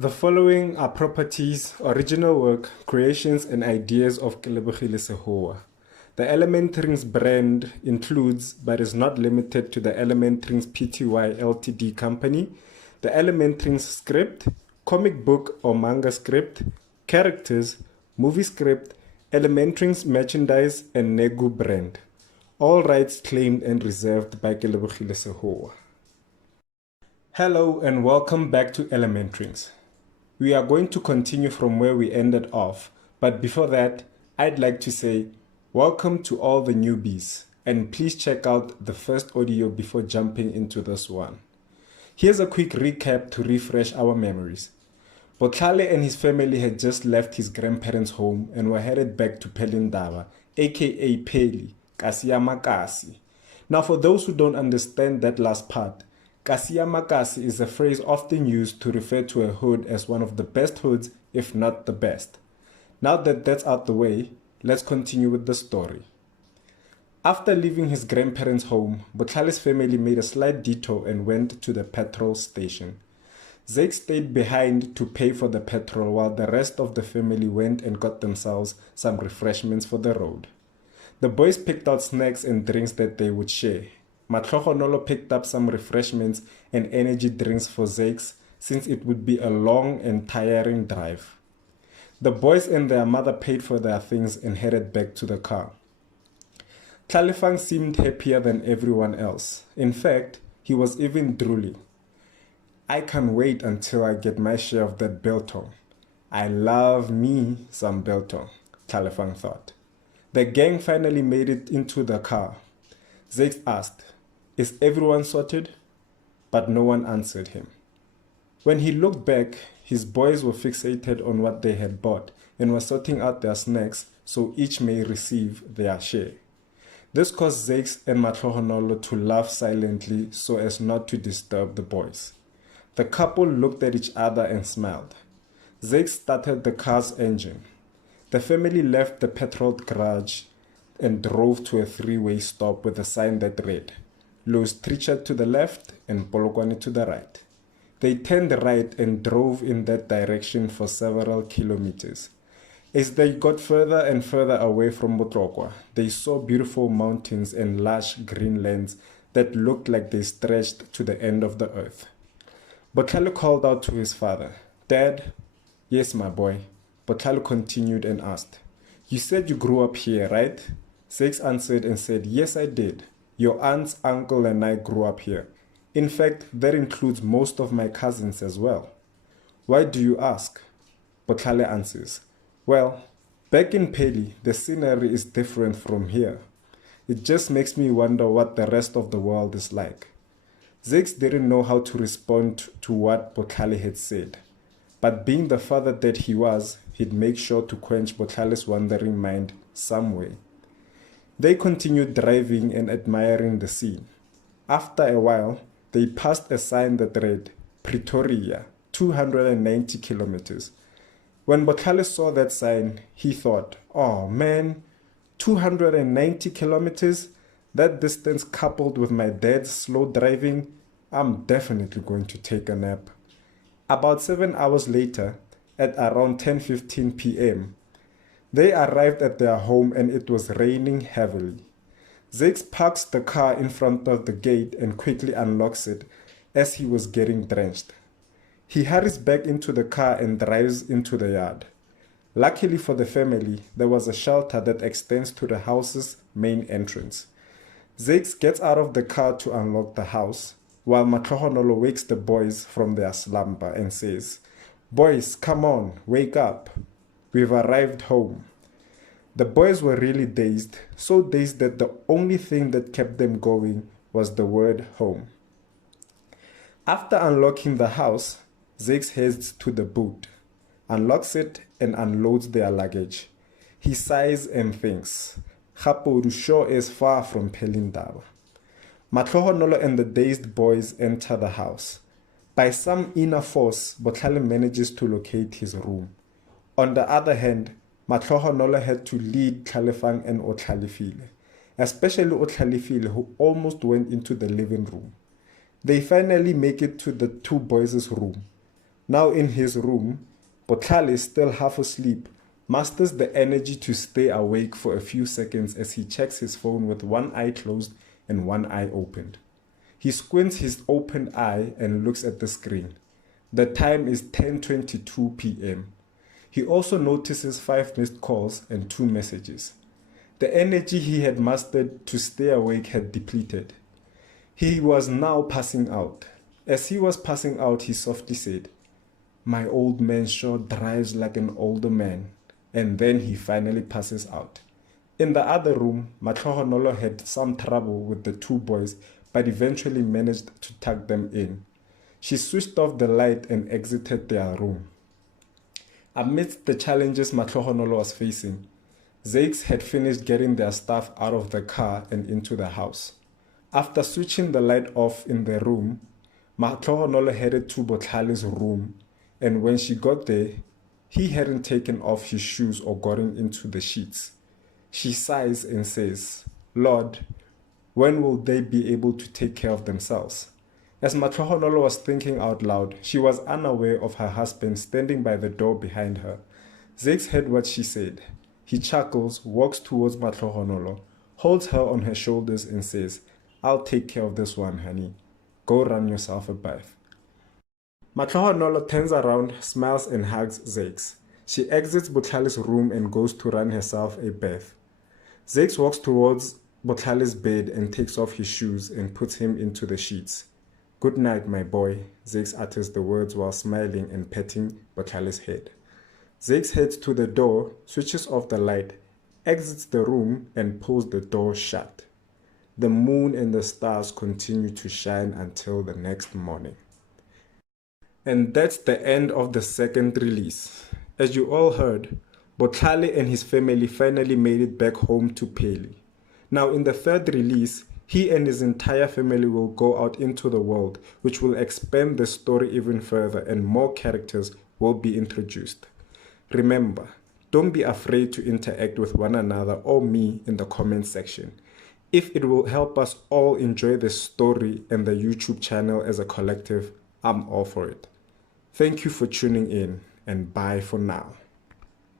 The following are properties, original work, creations, and ideas of Kelebogile Sehoa. The ElementRings brand includes, but is not limited to, the ElementRings Pty Ltd company, the ElementRings script, comic book or manga script, characters, movie script, ElementRings merchandise, and Negu brand. All rights claimed and reserved by Kelebogile Sehoa. Hello and welcome back to ElementRings. We are going to continue from where we ended off, but before that, I'd like to say welcome to all the newbies, and please check out the first audio before jumping into this one. Here's a quick recap to refresh our memories. Botlhale and his family had just left his grandparents' home and were headed back to Phelindaba, aka Pheli, Kasi ya Makasi. Now for those who don't understand that last part, Kasi ya Makasi is a phrase often used to refer to a hood as one of the best hoods, if not the best. Now that that's out the way, let's continue with the story. After leaving his grandparents' home, Botlhale's family made a slight detour and went to the petrol station. Zake stayed behind to pay for the petrol while the rest of the family went and got themselves some refreshments for the road. The boys picked out snacks and drinks that they would share. Matlogonolo picked up some refreshments and energy drinks for Zakes since it would be a long and tiring drive. The boys and their mother paid for their things and headed back to the car. Tlalefang seemed happier than everyone else. In fact, he was even drooling. I can't wait until I get my share of that biltong. I love me some biltong, Tlalefang thought. The gang finally made it into the car. Zakes asked, "Is everyone sorted?" But no one answered him. When he looked back, his boys were fixated on what they had bought and were sorting out their snacks so each may receive their share. This caused Zakes and Matlogonolo to laugh silently so as not to disturb the boys. The couple looked at each other and smiled. Zakes started the car's engine. The family left the petrol garage and drove to a three-way stop with a sign that read, Louis Trichard to the left and Polokwane to the right. They turned right and drove in that direction for several kilometers. As they got further and further away from Botlokwa, they saw beautiful mountains and lush green lands that looked like they stretched to the end of the earth. Botlhale called out to his father, "Dad?" "Yes, my boy." Botlhale continued and asked, "You said you grew up here, right?" Zakes answered and said, "Yes, I did. Your aunts, uncle, and I grew up here. In fact, that includes most of my cousins as well." "Why do you ask?" Botlhale answers, "Well, back in Pheli, the scenery is different from here. It just makes me wonder what the rest of the world is like." Zakes didn't know how to respond to what Botlhale had said, but being the father that he was, he'd make sure to quench Botlhale's wandering mind some way. They continued driving and admiring the scene. After a while, they passed a sign that read, Pretoria, 290 kilometers. When Botlhale saw that sign, he thought, "Oh man, 290 kilometers? That distance coupled with my dad's slow driving, I'm definitely going to take a nap." About 7 hours later, at around 10:15 p.m., they arrived at their home and it was raining heavily. Zakes parks the car in front of the gate and quickly unlocks it as he was getting drenched. He hurries back into the car and drives into the yard. Luckily for the family, there was a shelter that extends to the house's main entrance. Zakes gets out of the car to unlock the house, while Matlogonolo wakes the boys from their slumber and says, "Boys, come on, wake up. We've arrived home." The boys were really dazed, so dazed that the only thing that kept them going was the word home. After unlocking the house, Zakes heads to the boot, unlocks it and unloads their luggage. He sighs and thinks, "Gapodu sure is far from Phelindaba." Matlogonolo and the dazed boys enter the house. By some inner force, Botlhale manages to locate his room. On the other hand, Matlogonolo had to lead Tlalefang and Otlalefile, especially Otlalefile, who almost went into the living room. They finally make it to the two boys' room. Now in his room, Botlhale, still half asleep, musters the energy to stay awake for a few seconds as he checks his phone with one eye closed and one eye opened. He squints his open eye and looks at the screen. The time is 10:22 p.m. He also notices 5 missed calls and 2 messages. The energy he had mustered to stay awake had depleted. He was now passing out. As he was passing out, he softly said, "My old man sure drives like an older man." And then he finally passes out. In the other room, Mahlohonolo had some trouble with the 2 boys, but eventually managed to tuck them in. She switched off the light and exited their room. Amidst the challenges Mahlohonolo was facing, Zakes had finished getting their stuff out of the car and into the house. After switching the light off in the room, Mahlohonolo headed to Botlhale's room, and when she got there, he hadn't taken off his shoes or gotten into the sheets. She sighs and says, "Lord, when will they be able to take care of themselves?" As Mahlohonolo was thinking out loud, she was unaware of her husband standing by the door behind her. Zakes heard what she said. He chuckles, walks towards Mahlohonolo, holds her on her shoulders and says, "I'll take care of this one, honey. Go run yourself a bath." Mahlohonolo turns around, smiles and hugs Zakes. She exits Botlhale's room and goes to run herself a bath. Zakes walks towards Botlhale's bed and takes off his shoes and puts him into the sheets. "Good night, my boy," Zakes utters the words while smiling and petting Botlhale's head. Zakes heads to the door, switches off the light, exits the room and pulls the door shut. The moon and the stars continue to shine until the next morning. And that's the end of the second release. As you all heard, Botlhale and his family finally made it back home to Pheli. Now in the third release, he and his entire family will go out into the world, which will expand the story even further and more characters will be introduced. Remember, don't be afraid to interact with one another or me in the comment section. If it will help us all enjoy the story and the YouTube channel as a collective, I'm all for it. Thank you for tuning in, and bye for now.